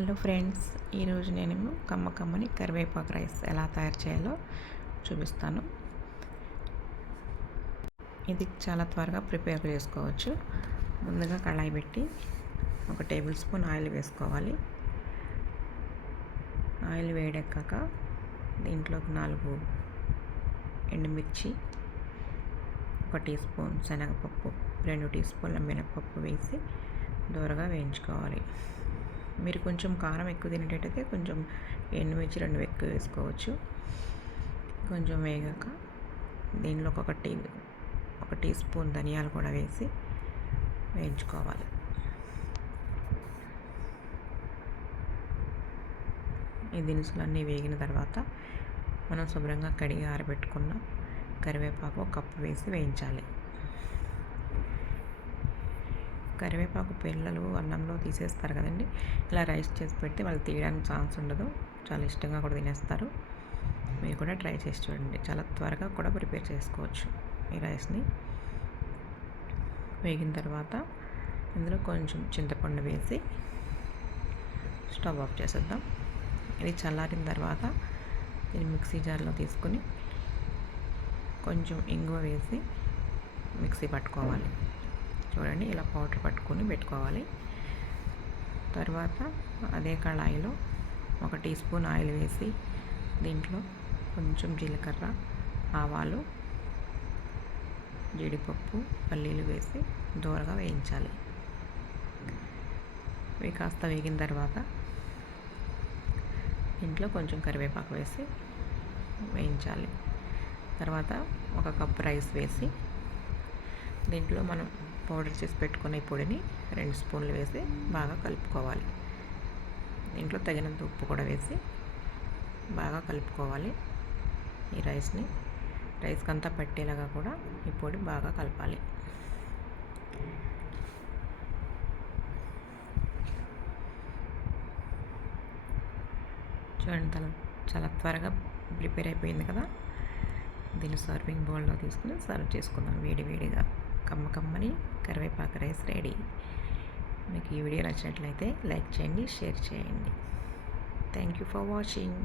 Hello friends ఈరోజు నేను కమ్మ కమ్మని కరివేపాకు రైస్ ఎలా తయారు చేయాలో చూపిస్తాను. ఇది చాలా త్వరగా ప్రిపేర్ చేసుకోవచ్చు. ముందుగా కళాయి పెట్టి ఒక టేబుల్ స్పూన్ ఆయిల్ వేసుకోవాలి. ఆయిల్ వేడెక్కాక దీంట్లోకి నాలుగు ఎండుమిర్చి ఒక టీ స్పూన్ శనగపప్పు రెండు టీ స్పూన్ల మినపప్పు వేసి దూరగా వేయించుకోవాలి. మీరు కొంచెం కారం ఎక్కువ తినేటట్టయితే కొంచెం ఎండుమిర్చి రెండు ఎక్కువ వేసుకోవచ్చు. కొంచెం వేగాక దీనిలో ఒక టీ ఒక టీ స్పూన్ ధనియాలు కూడా వేసి వేయించుకోవాలి. ఈ దినుసులన్నీ వేగిన తర్వాత మనం శుభ్రంగా కడిగి ఆరబెట్టుకున్న కరివేపాకు కప్పు వేసి వేయించాలి. కరివేపాకు పిల్లలు అన్నంలో తీసేస్తారు కదండి. ఇలా రైస్ చేసి పెడితే వాళ్ళు తీయడానికి ఛాన్స్ ఉండదు. చాలా ఇష్టంగా కూడా తినేస్తారు. మీరు కూడా ట్రై చేసి చూడండి. చాలా త్వరగా కూడా ప్రిపేర్ చేసుకోవచ్చు ఈ రైస్ని. వేగిన తర్వాత ఇందులో కొంచెం చింతపండు వేసి స్టవ్ ఆఫ్ చేసేద్దాం. ఇది చల్లారిన తర్వాత దీన్ని మిక్సీ జార్లో తీసుకుని కొంచెం ఇంగువ వేసి మిక్సీ పట్టుకోవాలి. చూడండి ఇలా పౌడర్ పట్టుకొని పెట్టుకోవాలి. తర్వాత అదే కళాయిలో ఒక టీ స్పూన్ ఆయిల్ వేసి దీంట్లో కొంచెం జీలకర్ర ఆవాలు జీడిపప్పు పల్లీలు వేసి దూరగా వేయించాలి. ఇవి కాస్త వేగిన తర్వాత ఇంట్లో కొంచెం కరివేపాకు వేసి వేయించాలి. తర్వాత ఒక కప్ రైస్ వేసి దీంట్లో మనం పౌడర్ చేసి పెట్టుకున్న ఈ పొడిని రెండు స్పూన్లు వేసి బాగా కలుపుకోవాలి. దీంట్లో తగినంత ఉప్పు కూడా వేసి బాగా కలుపుకోవాలి. ఈ రైస్ని రైస్కి అంతా పట్టేలాగా కూడా ఈ పొడి బాగా కలపాలి. చూడండి తల చాలా త్వరగా ప్రిపేర్ అయిపోయింది కదా. దీన్ని సర్వింగ్ బౌల్లో తీసుకుని సర్వ్ చేసుకుందాం వేడి వేడిగా. కమ్మ కమ్మని కరివేపాకు రైస్ రెడీ. మీకు ఈ వీడియో నచ్చినట్లయితే లైక్ చేయండి షేర్ చేయండి. Thank you for watching